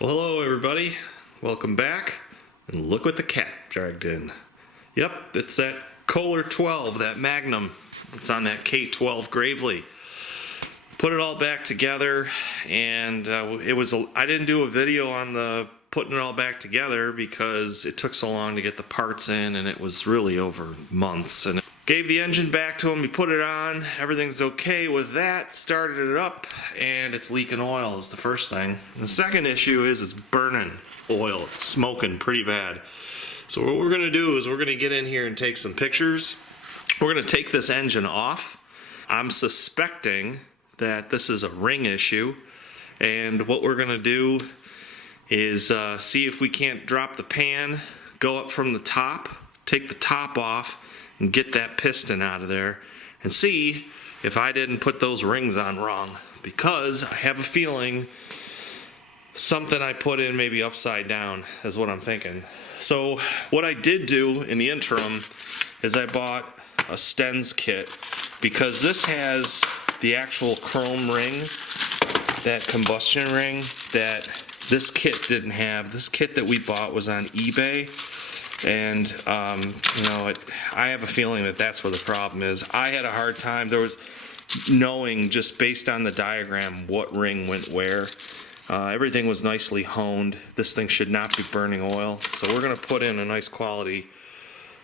Well, hello everybody. Welcome back. And look what the cat dragged in. Yep, it's that Kohler 12, that Magnum. It's on that K12 Gravely. Put it all back together, and I didn't do a video on the putting it all back together because it took so long to get the parts in, and it was really over months. And gave the engine back to him, he put it on, everything's okay with that, started it up, and it's leaking oil is the first thing. The second issue is it's burning oil, it's smoking pretty bad. So what we're gonna do is we're gonna get in here and take some pictures. We're gonna take this engine off. I'm suspecting that this is a ring issue, and what we're gonna do is see if we can't drop the pan, go up from the top, take the top off, and get that piston out of there, and see if I didn't put those rings on wrong, because I have a feeling something I put in maybe upside down is what I'm thinking. So what I did do in the interim is I bought a Stens kit, because this has the actual chrome ring, that combustion ring that this kit didn't have. This kit that we bought was on eBay, and I have a feeling that that's where the problem is. I had a hard time knowing just based on the diagram what ring went where. Everything was nicely honed. This thing should not be burning oil, so we're going to put in a nice quality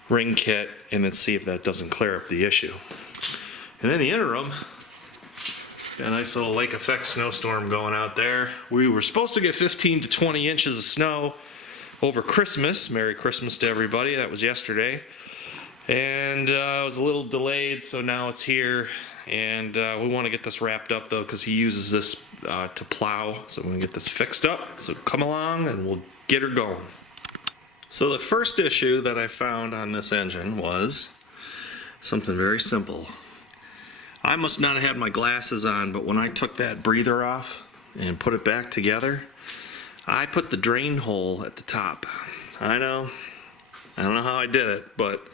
ring kit and then see if that doesn't clear up the issue. And in the interim, got a nice little lake effect snowstorm going out there. We were supposed to get 15 to 20 inches of snow over Christmas. Merry Christmas to everybody. That was yesterday. And it was a little delayed, so now it's here. And we want to get this wrapped up though, because he uses this to plow. So we're going to get this fixed up. So come along and we'll get her going. So the first issue that I found on this engine was something very simple. I must not have had my glasses on, but when I took that breather off and put it back together, I put the drain hole at the top. I know. I don't know how I did it, but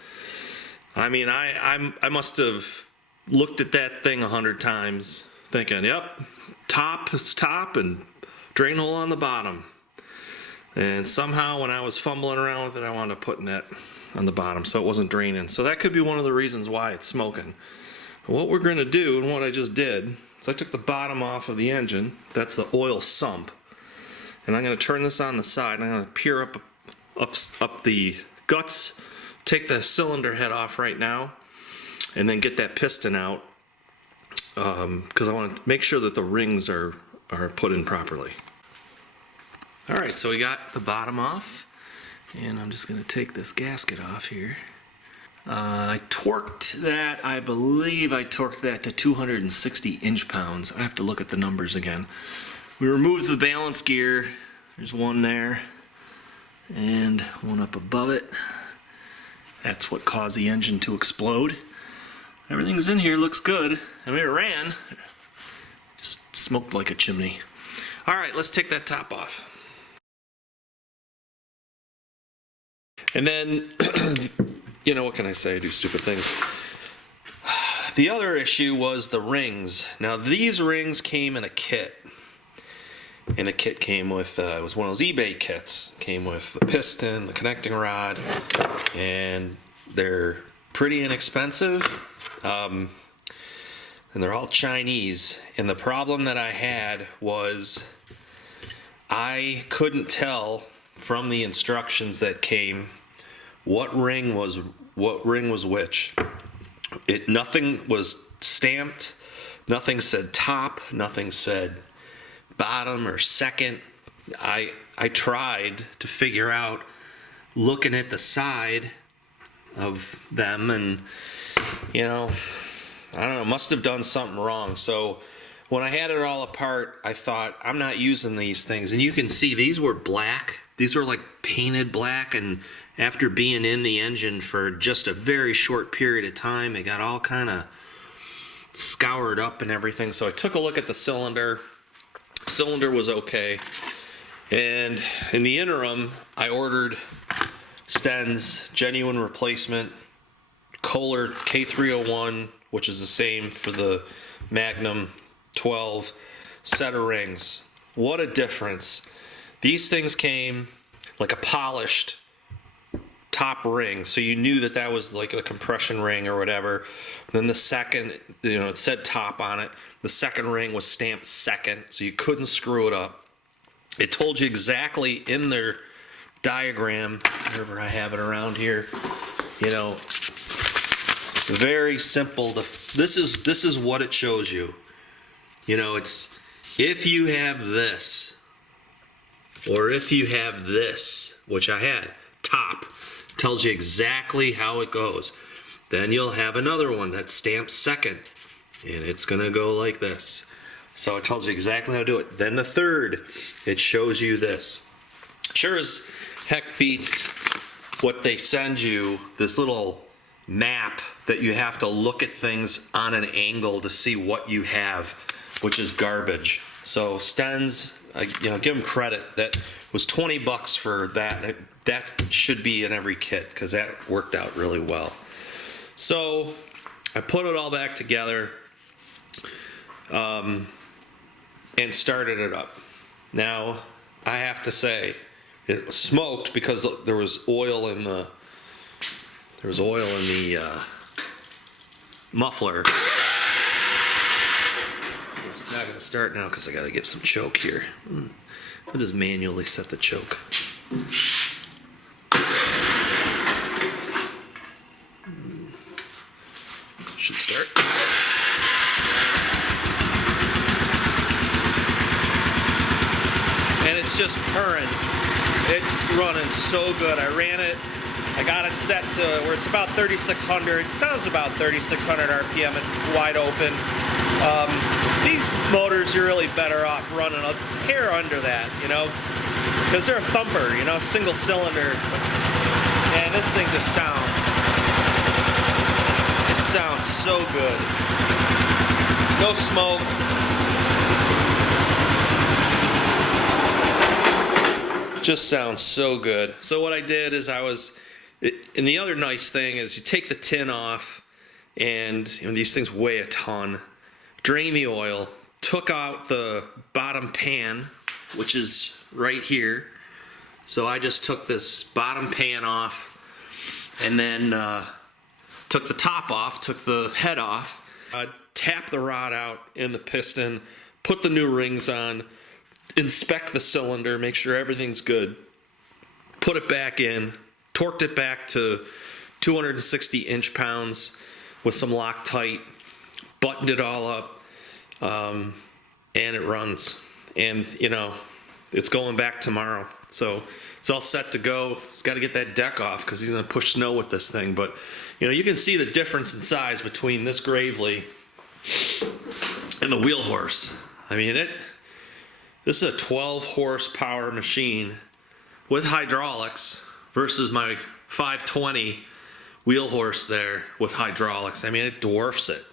I mean, I must have looked at that thing 100 times thinking, yep, top is top and drain hole on the bottom. And somehow when I was fumbling around with it, I wound up putting that on the bottom so it wasn't draining. So that could be one of the reasons why it's smoking. What we're going to do, and what I just did, is I took the bottom off of the engine. That's the oil sump. And I'm going to turn this on the side, and I'm going to peer up the guts, take the cylinder head off right now, and then get that piston out, because I want to make sure that the rings are put in properly. Alright, so we got the bottom off, and I'm just going to take this gasket off here. I torqued that, I believe I torqued that to 260 inch-pounds. I have to look at the numbers again. We removed the balance gear. There's one there, and one up above it. That's what caused the engine to explode. Everything's in here, looks good. I mean, it ran. Just smoked like a chimney. Alright, let's take that top off. And then, you know, what can I say? I do stupid things. The other issue was the rings. Now, these rings came in a kit. And the kit came with, it was one of those eBay kits. Came with the piston, the connecting rod, and they're pretty inexpensive. And they're all Chinese. And the problem that I had was I couldn't tell from the instructions that came what ring was which. Nothing was stamped, nothing said top, nothing said bottom or second. I tried to figure out, looking at the side of them, and you know, I don't know, must have done something wrong. So when I had it all apart, I thought, I'm not using these things. And you can see these were black. These were like painted black, and after being in the engine for just a very short period of time, they got all kind of scoured up and everything. So I took a look at the cylinder. Cylinder was okay. And in the interim, I ordered Stens genuine replacement Kohler K301, which is the same for the Magnum 12 set of rings. What a difference These things came like a polished top ring, so you knew that that was like a compression ring or whatever. Then the second, it said top on it. The second ring was stamped second, so you couldn't screw it up. It told you exactly in their diagram, wherever I have it around here, very simple. This is what it shows you. It's if you have this, or if you have this, which I had, top, tells you exactly how it goes. Then you'll have another one that's stamped second, and it's gonna go like this. So it tells you exactly how to do it. Then the third, it shows you this. Sure as heck beats what they send you, this little map that you have to look at things on an angle to see what you have, which is garbage. So Stens, give them credit. That was $20 for that. That should be in every kit because that worked out really well. So I put it all back together and started it up. Now I have to say it was smoked because there was oil in the muffler. It's not going to start now because I got to get some choke here. I'll just manually set the choke. Should start. And it's just purring. It's running so good. I ran it. I got it set to where it's about 3,600. It sounds about 3,600 RPM and wide open. These motors, you're really better off running a hair under that, because they're a thumper, single cylinder. And this thing just sounds so good. No smoke. Just sounds so good. So what I did is and the other nice thing is you take the tin off, and these things weigh a ton. Drain the oil, took out the bottom pan, which is right here. So I just took this bottom pan off, and then took the top off, took the head off, tapped the rod out in the piston, put the new rings on, inspect the cylinder, make sure everything's good, put it back in, torqued it back to 260 inch-pounds with some Loctite, buttoned it all up, and it runs. And, it's going back tomorrow. So it's all set to go. It's got to get that deck off because he's going to push snow with this thing. But, you can see the difference in size between this Gravely and the Wheel Horse. I mean, this is a 12 horsepower machine with hydraulics versus my 520 Wheel Horse there with hydraulics. I mean, it dwarfs it.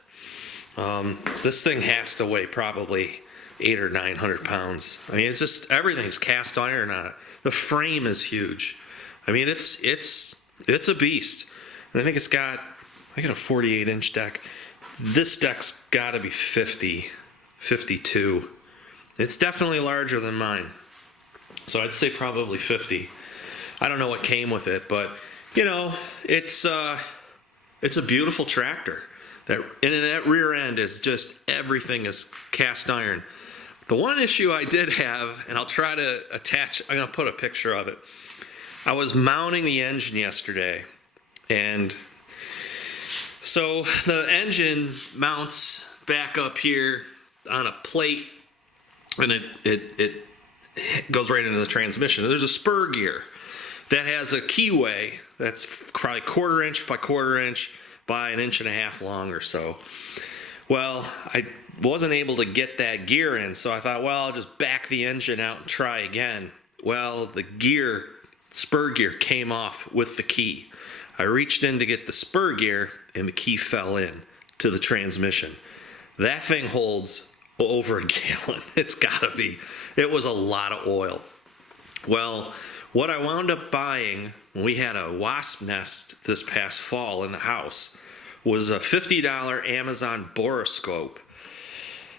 This thing has to weigh probably 800 or 900 pounds. I mean, it's just, everything's cast iron on it. The frame is huge. I mean, it's a beast. And I think I got a 48 inch deck. This deck's got to be 50, 52. It's definitely larger than mine. So I'd say probably 50. I don't know what came with it, but it's a beautiful tractor. And that rear end is just, everything is cast iron. The one issue I did have, and I'll try to I'm going to put a picture of it. I was mounting the engine yesterday, and so the engine mounts back up here on a plate, and it goes right into the transmission. There's a spur gear that has a keyway that's probably 1/4 inch by 1/4 inch by 1.5 inches long or so. Well, I wasn't able to get that gear in, so I thought, well, I'll just back the engine out and try again. Well, the spur gear came off with the key. I reached in to get the spur gear, and the key fell in to the transmission. That thing holds over a gallon. It's gotta be. It was a lot of oil. Well, what I wound up buying when we had a wasp nest this past fall in the house was a $50 Amazon borescope.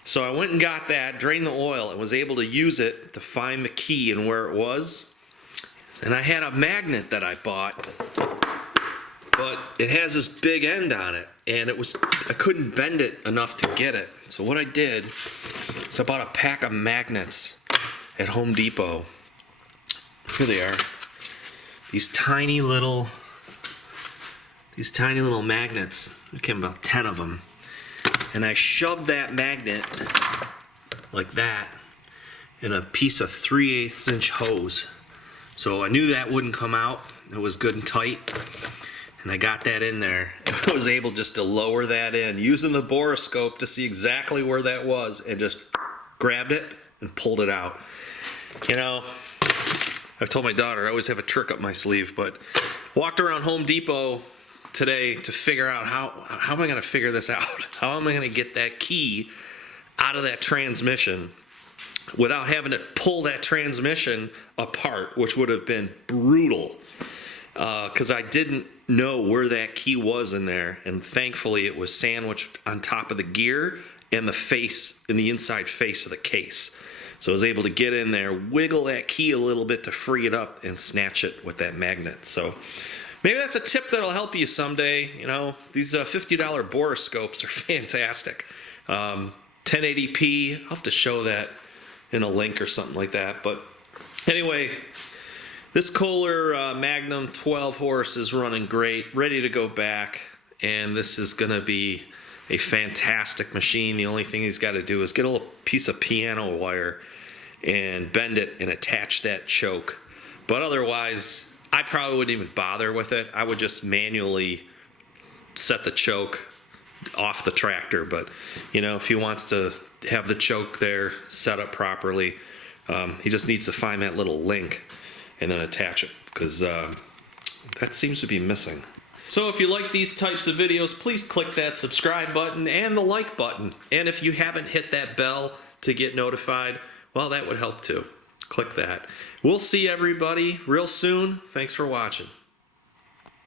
So I went and got that, drained the oil, and was able to use it to find the key and where it was. And I had a magnet that I bought, but it has this big end on it, and I couldn't bend it enough to get it. So what I did is I bought a pack of magnets at Home Depot. Here they are. These tiny little magnets. There came about 10 of them. And I shoved that magnet like that in a piece of 3/8 inch hose. So I knew that wouldn't come out. It was good and tight. And I got that in there. I was able just to lower that in using the borescope to see exactly where that was, and just grabbed it and pulled it out. You know, I've told my daughter I always have a trick up my sleeve, but walked around Home Depot today to figure out how am I going to figure this out? How am I going to get that key out of that transmission without having to pull that transmission apart, which would have been brutal, because I didn't know where that key was in there, and thankfully it was sandwiched on top of the gear and the inside face of the case. So I was able to get in there, wiggle that key a little bit to free it up, and snatch it with that magnet. So maybe that's a tip that'll help you someday. You know, these $50 borescopes are fantastic. 1080p, I'll have to show that in a link or something like that. But anyway, this Kohler Magnum 12 horse is running great, ready to go back, and this is going to be a fantastic machine. The only thing he's got to do is get a little piece of piano wire and bend it and attach that choke. But otherwise, I probably wouldn't even bother with it. I would just manually set the choke off the tractor. But, you know, if he wants to have the choke there set up properly, he just needs to find that little link and then attach it, because that seems to be missing. So if you like these types of videos, please click that subscribe button and the like button. And if you haven't hit that bell to get notified, well, that would help too. Click that. We'll see everybody real soon. Thanks for watching.